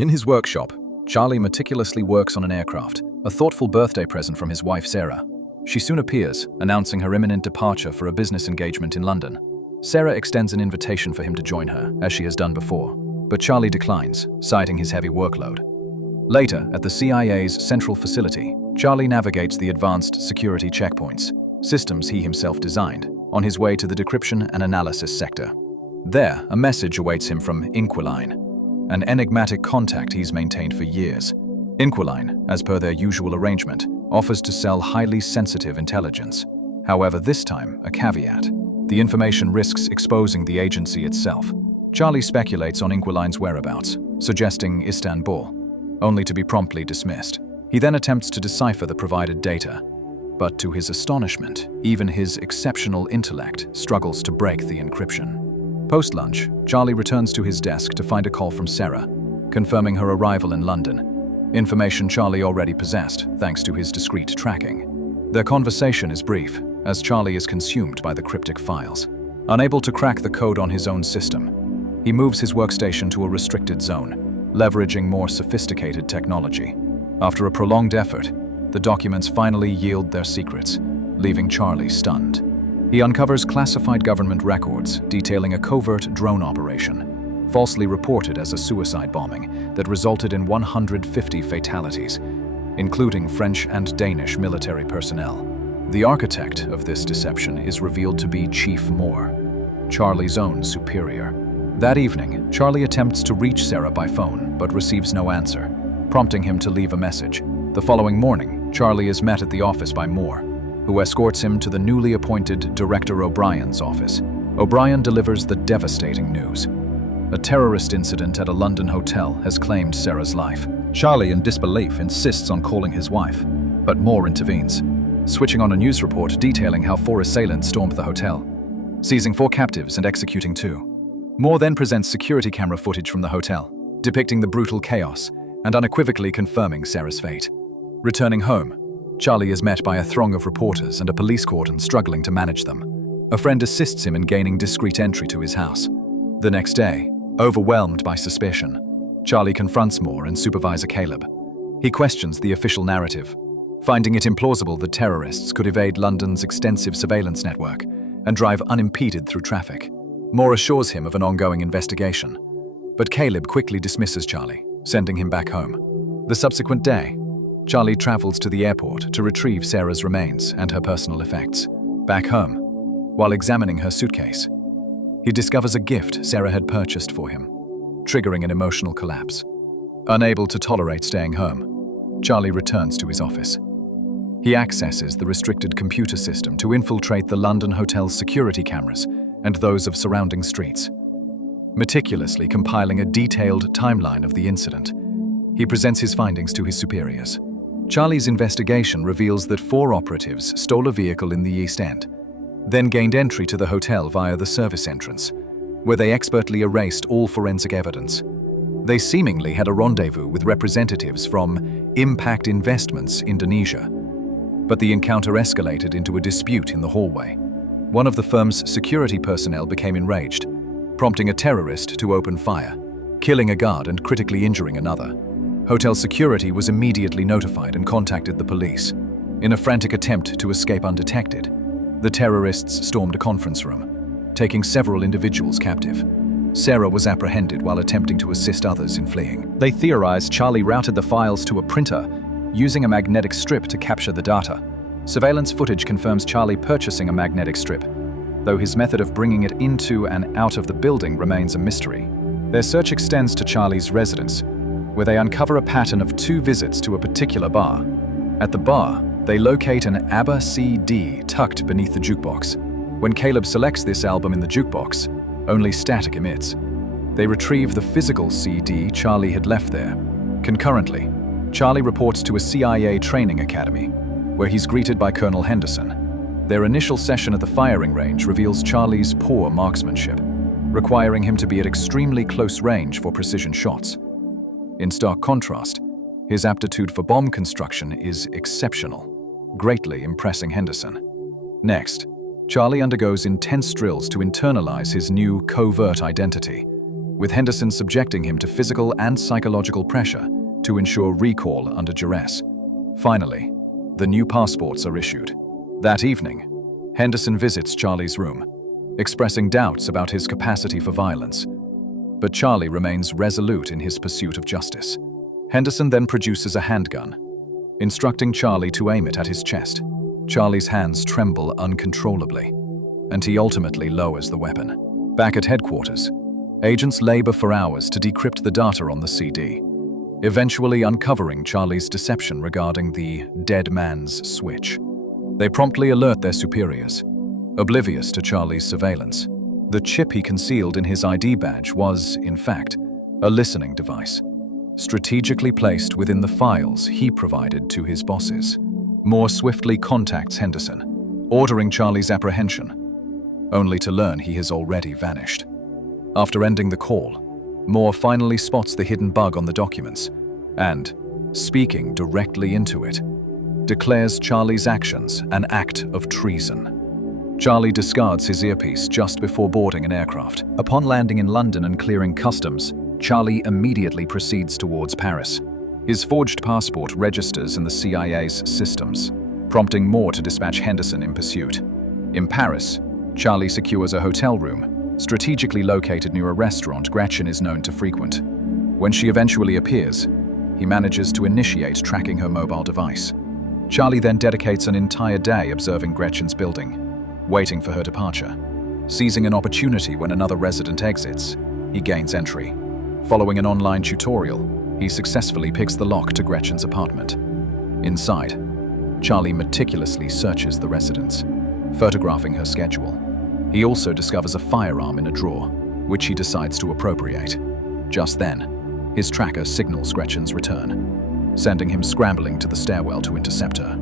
In his workshop, Charlie meticulously works on an aircraft, a thoughtful birthday present from his wife Sarah. She soon appears, announcing her imminent departure for a business engagement in London. Sarah extends an invitation for him to join her, as she has done before, but Charlie declines, citing his heavy workload. Later, at the CIA's central facility, Charlie navigates the advanced security checkpoints, systems he himself designed, on his way to the decryption and analysis sector. There, a message awaits him from Inquiline, an enigmatic contact he's maintained for years. Inquiline, as per their usual arrangement, offers to sell highly sensitive intelligence. However, this time, a caveat. The information risks exposing the agency itself. Charlie speculates on Inquiline's whereabouts, suggesting Istanbul, only to be promptly dismissed. He then attempts to decipher the provided data, but to his astonishment, even his exceptional intellect struggles to break the encryption. Post-lunch, Charlie returns to his desk to find a call from Sarah, confirming her arrival in London, information Charlie already possessed thanks to his discreet tracking. Their conversation is brief, as Charlie is consumed by the cryptic files. Unable to crack the code on his own system, he moves his workstation to a restricted zone, leveraging more sophisticated technology. After a prolonged effort, the documents finally yield their secrets, leaving Charlie stunned. He uncovers classified government records detailing a covert drone operation, falsely reported as a suicide bombing that resulted in 150 fatalities, including French and Danish military personnel. The architect of this deception is revealed to be Chief Moore, Charlie's own superior. That evening, Charlie attempts to reach Sarah by phone, but receives no answer, prompting him to leave a message. The following morning, Charlie is met at the office by Moore, who escorts him to the newly appointed Director O'Brien's office. O'Brien delivers the devastating news. A terrorist incident at a London hotel has claimed Sarah's life. Charlie, in disbelief, insists on calling his wife, but Moore intervenes, switching on a news report detailing how 4 assailants stormed the hotel, seizing 4 captives and executing 2. Moore then presents security camera footage from the hotel, depicting the brutal chaos and unequivocally confirming Sarah's fate. Returning home, Charlie is met by a throng of reporters and a police cordon struggling to manage them. A friend assists him in gaining discreet entry to his house. The next day, overwhelmed by suspicion, Charlie confronts Moore and Supervisor Caleb. He questions the official narrative, finding it implausible that terrorists could evade London's extensive surveillance network and drive unimpeded through traffic. Moore assures him of an ongoing investigation, but Caleb quickly dismisses Charlie, sending him back home. The subsequent day, Charlie travels to the airport to retrieve Sarah's remains and her personal effects. Back home, while examining her suitcase, he discovers a gift Sarah had purchased for him, triggering an emotional collapse. Unable to tolerate staying home, Charlie returns to his office. He accesses the restricted computer system to infiltrate the London hotel's security cameras and those of surrounding streets. Meticulously compiling a detailed timeline of the incident, he presents his findings to his superiors. Charlie's investigation reveals that 4 operatives stole a vehicle in the East End, then gained entry to the hotel via the service entrance, where they expertly erased all forensic evidence. They seemingly had a rendezvous with representatives from Impact Investments Indonesia, but the encounter escalated into a dispute in the hallway. One of the firm's security personnel became enraged, prompting a terrorist to open fire, killing a guard and critically injuring another. Hotel security was immediately notified and contacted the police. In a frantic attempt to escape undetected, the terrorists stormed a conference room, taking several individuals captive. Sarah was apprehended while attempting to assist others in fleeing. They theorized Charlie routed the files to a printer, using a magnetic strip to capture the data. Surveillance footage confirms Charlie purchasing a magnetic strip, though his method of bringing it into and out of the building remains a mystery. Their search extends to Charlie's residence, where they uncover a pattern of 2 visits to a particular bar. At the bar, they locate an ABBA CD tucked beneath the jukebox. When Caleb selects this album in the jukebox, only static emits. They retrieve the physical CD Charlie had left there. Concurrently, Charlie reports to a CIA training academy, where he's greeted by Colonel Henderson. Their initial session at the firing range reveals Charlie's poor marksmanship, requiring him to be at extremely close range for precision shots. In stark contrast, his aptitude for bomb construction is exceptional, greatly impressing Henderson. Next, Charlie undergoes intense drills to internalize his new covert identity. with Henderson subjecting him to physical and psychological pressure to ensure recall under duress. Finally, the new passports are issued. That evening, Henderson visits Charlie's room, expressing doubts about his capacity for violence. But Charlie remains resolute in his pursuit of justice. Henderson then produces a handgun, instructing Charlie to aim it at his chest. Charlie's hands tremble uncontrollably, and he ultimately lowers the weapon. Back at headquarters, agents labor for hours to decrypt the data on the CD, eventually uncovering Charlie's deception regarding the dead man's switch. They promptly alert their superiors, oblivious to Charlie's surveillance. The chip he concealed in his ID badge was, in fact, a listening device, strategically placed within the files he provided to his bosses. Moore swiftly contacts Henderson, ordering Charlie's apprehension, only to learn he has already vanished. After ending the call, Moore finally spots the hidden bug on the documents and, speaking directly into it, declares Charlie's actions an act of treason. Charlie discards his earpiece just before boarding an aircraft. Upon landing in London and clearing customs, Charlie immediately proceeds towards Paris. His forged passport registers in the CIA's systems, prompting Moore to dispatch Henderson in pursuit. In Paris, Charlie secures a hotel room, strategically located near a restaurant Gretchen is known to frequent. When she eventually appears, he manages to initiate tracking her mobile device. Charlie then dedicates an entire day observing Gretchen's building, waiting for her departure. Seizing an opportunity when another resident exits, he gains entry. Following an online tutorial, he successfully picks the lock to Gretchen's apartment. Inside, Charlie meticulously searches the residence, photographing her schedule. He also discovers a firearm in a drawer, which he decides to appropriate. Just then, his tracker signals Gretchen's return, sending him scrambling to the stairwell to intercept her.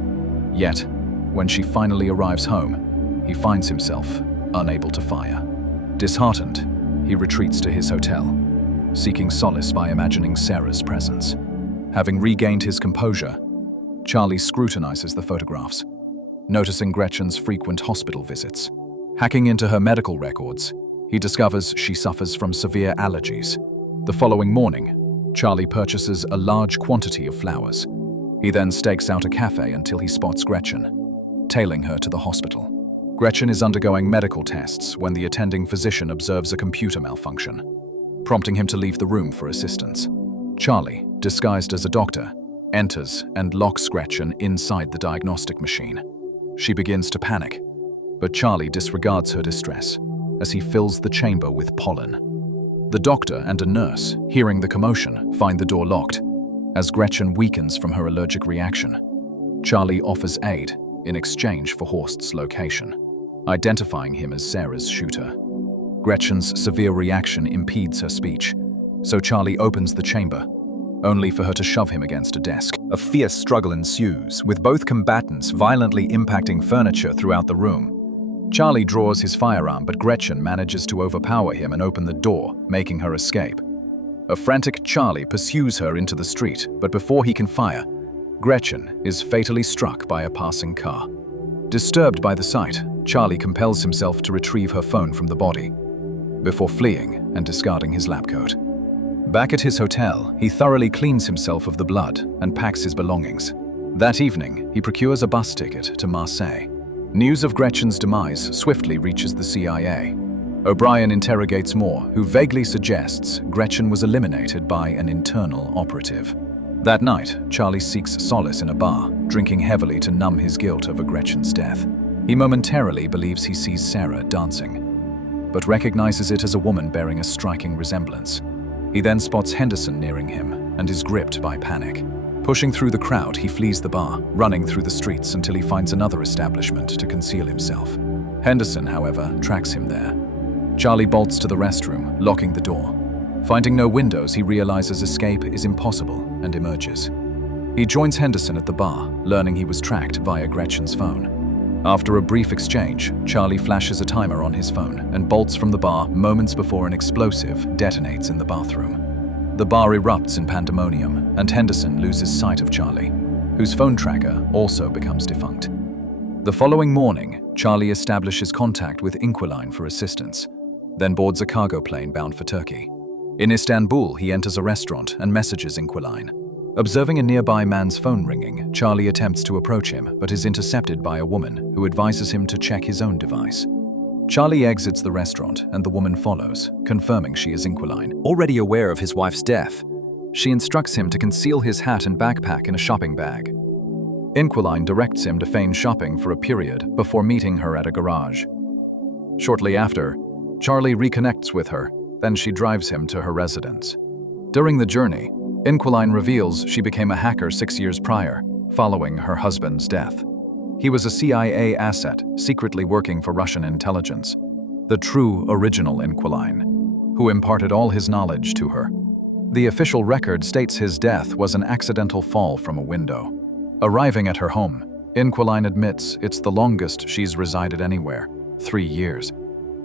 Yet, when she finally arrives home, he finds himself unable to fire. Disheartened, he retreats to his hotel, seeking solace by imagining Sarah's presence. Having regained his composure, Charlie scrutinizes the photographs, noticing Gretchen's frequent hospital visits. Hacking into her medical records, he discovers she suffers from severe allergies. The following morning, Charlie purchases a large quantity of flowers. He then stakes out a cafe until he spots Gretchen, tailing her to the hospital. Gretchen is undergoing medical tests when the attending physician observes a computer malfunction, prompting him to leave the room for assistance. Charlie, disguised as a doctor, enters and locks Gretchen inside the diagnostic machine. She begins to panic, but Charlie disregards her distress as he fills the chamber with pollen. The doctor and a nurse, hearing the commotion, find the door locked. As Gretchen weakens from her allergic reaction, Charlie offers aid in exchange for Horst's location, identifying him as Sarah's shooter. Gretchen's severe reaction impedes her speech, so Charlie opens the chamber, only for her to shove him against a desk. A fierce struggle ensues, with both combatants violently impacting furniture throughout the room. Charlie draws his firearm, but Gretchen manages to overpower him and open the door, making her escape. A frantic Charlie pursues her into the street, but before he can fire, Gretchen is fatally struck by a passing car. Disturbed by the sight, Charlie compels himself to retrieve her phone from the body, before fleeing and discarding his lab coat. Back at his hotel, he thoroughly cleans himself of the blood and packs his belongings. That evening, he procures a bus ticket to Marseille. News of Gretchen's demise swiftly reaches the CIA. O'Brien interrogates Moore, who vaguely suggests Gretchen was eliminated by an internal operative. That night, Charlie seeks solace in a bar, drinking heavily to numb his guilt over Gretchen's death. He momentarily believes he sees Sarah dancing, but recognizes it as a woman bearing a striking resemblance. He then spots Henderson nearing him and is gripped by panic. Pushing through the crowd, he flees the bar, running through the streets until he finds another establishment to conceal himself. Henderson, however, tracks him there. Charlie bolts to the restroom, locking the door. Finding no windows, he realizes escape is impossible and emerges. He joins Henderson at the bar, learning he was tracked via Gretchen's phone. After a brief exchange, Charlie flashes a timer on his phone and bolts from the bar moments before an explosive detonates in the bathroom. The bar erupts in pandemonium, and Henderson loses sight of Charlie, whose phone tracker also becomes defunct. The following morning, Charlie establishes contact with Inquiline for assistance, then boards a cargo plane bound for Turkey. In Istanbul, he enters a restaurant and messages Inquiline. Observing a nearby man's phone ringing, Charlie attempts to approach him but is intercepted by a woman who advises him to check his own device. Charlie exits the restaurant and the woman follows, confirming she is Inquiline. Already aware of his wife's death, she instructs him to conceal his hat and backpack in a shopping bag. Inquiline directs him to feign shopping for a period before meeting her at a garage. Shortly after, Charlie reconnects with her, then she drives him to her residence. During the journey, Inquiline reveals she became a hacker 6 years prior, following her husband's death. He was a CIA asset, secretly working for Russian intelligence, the true original Inquiline, who imparted all his knowledge to her. The official record states his death was an accidental fall from a window. Arriving at her home, Inquiline admits it's the longest she's resided anywhere, 3 years,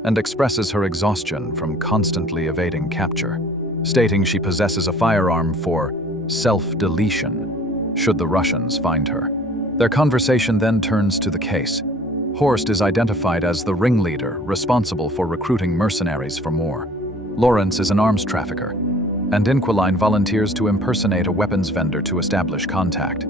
and expresses her exhaustion from constantly evading capture, stating she possesses a firearm for self-deletion, should the Russians find her. Their conversation then turns to the case. Horst is identified as the ringleader responsible for recruiting mercenaries for more. Lawrence is an arms trafficker, and Inquiline volunteers to impersonate a weapons vendor to establish contact.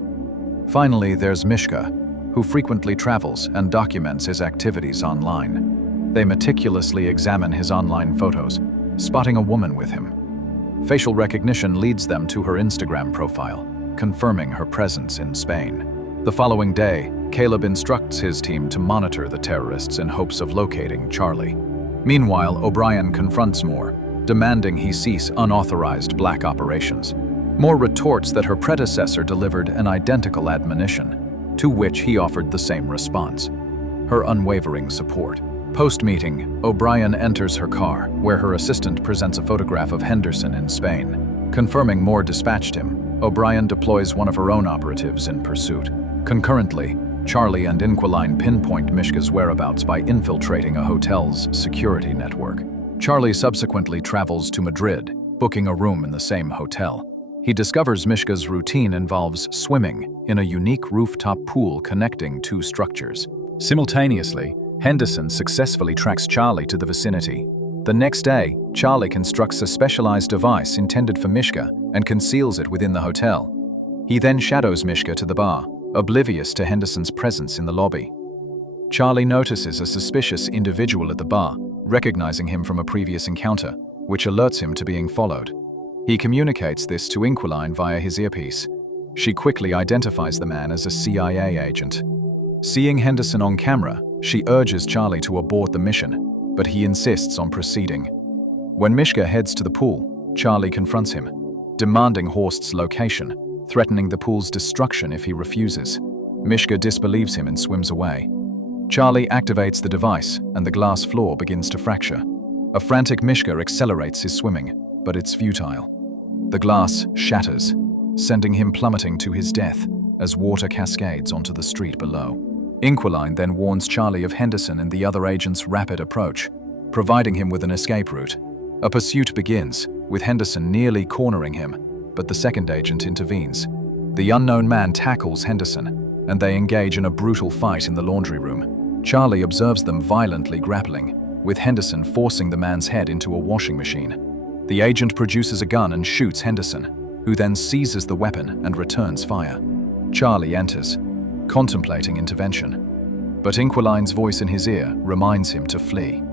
Finally, there's Mishka, who frequently travels and documents his activities online. They meticulously examine his online photos, spotting a woman with him. Facial recognition leads them to her Instagram profile, confirming her presence in Spain. The following day, Caleb instructs his team to monitor the terrorists in hopes of locating Charlie. Meanwhile, O'Brien confronts Moore, demanding he cease unauthorized black operations. Moore retorts that her predecessor delivered an identical admonition, to which he offered the same response: her unwavering support. Post-meeting, O'Brien enters her car, where her assistant presents a photograph of Henderson in Spain. Confirming Moore dispatched him, O'Brien deploys one of her own operatives in pursuit. Concurrently, Charlie and Inquiline pinpoint Mishka's whereabouts by infiltrating a hotel's security network. Charlie subsequently travels to Madrid, booking a room in the same hotel. He discovers Mishka's routine involves swimming in a unique rooftop pool connecting 2 structures. Simultaneously, Henderson successfully tracks Charlie to the vicinity. The next day, Charlie constructs a specialized device intended for Mishka and conceals it within the hotel. He then shadows Mishka to the bar, oblivious to Henderson's presence in the lobby. Charlie notices a suspicious individual at the bar, recognizing him from a previous encounter, which alerts him to being followed. He communicates this to Inquiline via his earpiece. She quickly identifies the man as a CIA agent. Seeing Henderson on camera, she urges Charlie to abort the mission, but he insists on proceeding. When Mishka heads to the pool, Charlie confronts him, demanding Horst's location, threatening the pool's destruction if he refuses. Mishka disbelieves him and swims away. Charlie activates the device, and the glass floor begins to fracture. A frantic Mishka accelerates his swimming, but it's futile. The glass shatters, sending him plummeting to his death as water cascades onto the street below. Inquiline then warns Charlie of Henderson and the other agent's rapid approach, providing him with an escape route. A pursuit begins, with Henderson nearly cornering him, but the second agent intervenes. The unknown man tackles Henderson, and they engage in a brutal fight in the laundry room. Charlie observes them violently grappling, with Henderson forcing the man's head into a washing machine. The agent produces a gun and shoots Henderson, who then seizes the weapon and returns fire. Charlie enters, contemplating intervention, but Inquiline's voice in his ear reminds him to flee.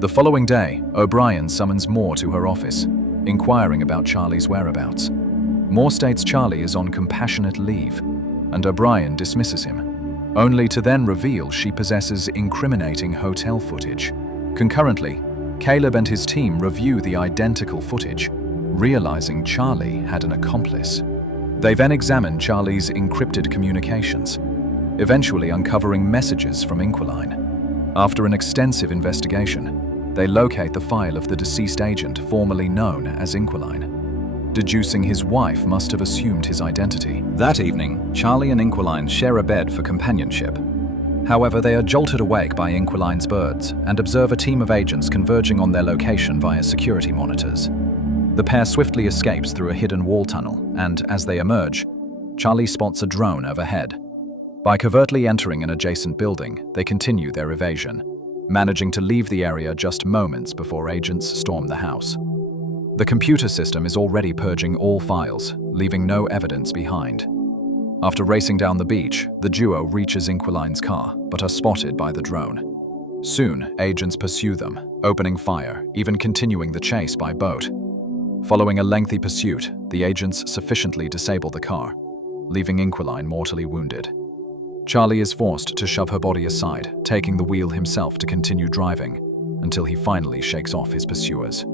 The following day, O'Brien summons Moore to her office, inquiring about Charlie's whereabouts. Moore states Charlie is on compassionate leave, and O'Brien dismisses him, only to then reveal she possesses incriminating hotel footage. Concurrently, Caleb and his team review the identical footage, realizing Charlie had an accomplice. They then examine Charlie's encrypted communications, eventually uncovering messages from Inquiline. After an extensive investigation, they locate the file of the deceased agent formerly known as Inquiline. Deducing his wife must have assumed his identity. That evening, Charlie and Inquiline share a bed for companionship. However, they are jolted awake by Inquiline's birds and observe a team of agents converging on their location via security monitors. The pair swiftly escapes through a hidden wall tunnel, and as they emerge, Charlie spots a drone overhead. By covertly entering an adjacent building, they continue their evasion, managing to leave the area just moments before agents storm the house. The computer system is already purging all files, leaving no evidence behind. After racing down the beach, the duo reaches Inquiline's car, but are spotted by the drone. Soon, agents pursue them, opening fire, even continuing the chase by boat. Following a lengthy pursuit, the agents sufficiently disable the car, leaving Inquiline mortally wounded. Charlie is forced to shove her body aside, taking the wheel himself to continue driving, until he finally shakes off his pursuers.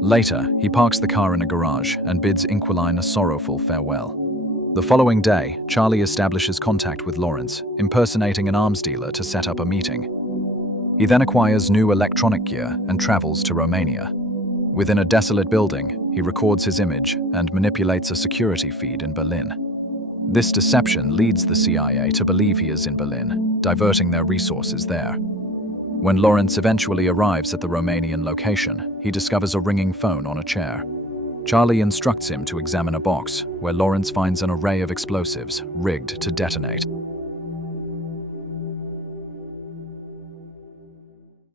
Later, he parks the car in a garage and bids Inquiline a sorrowful farewell. The following day, Charlie establishes contact with Lawrence, impersonating an arms dealer to set up a meeting. He then acquires new electronic gear and travels to Romania. Within a desolate building, he records his image and manipulates a security feed in Berlin. This deception leads the CIA to believe he is in Berlin, diverting their resources there. When Lawrence eventually arrives at the Romanian location, he discovers a ringing phone on a chair. Charlie instructs him to examine a box, where Lawrence finds an array of explosives rigged to detonate.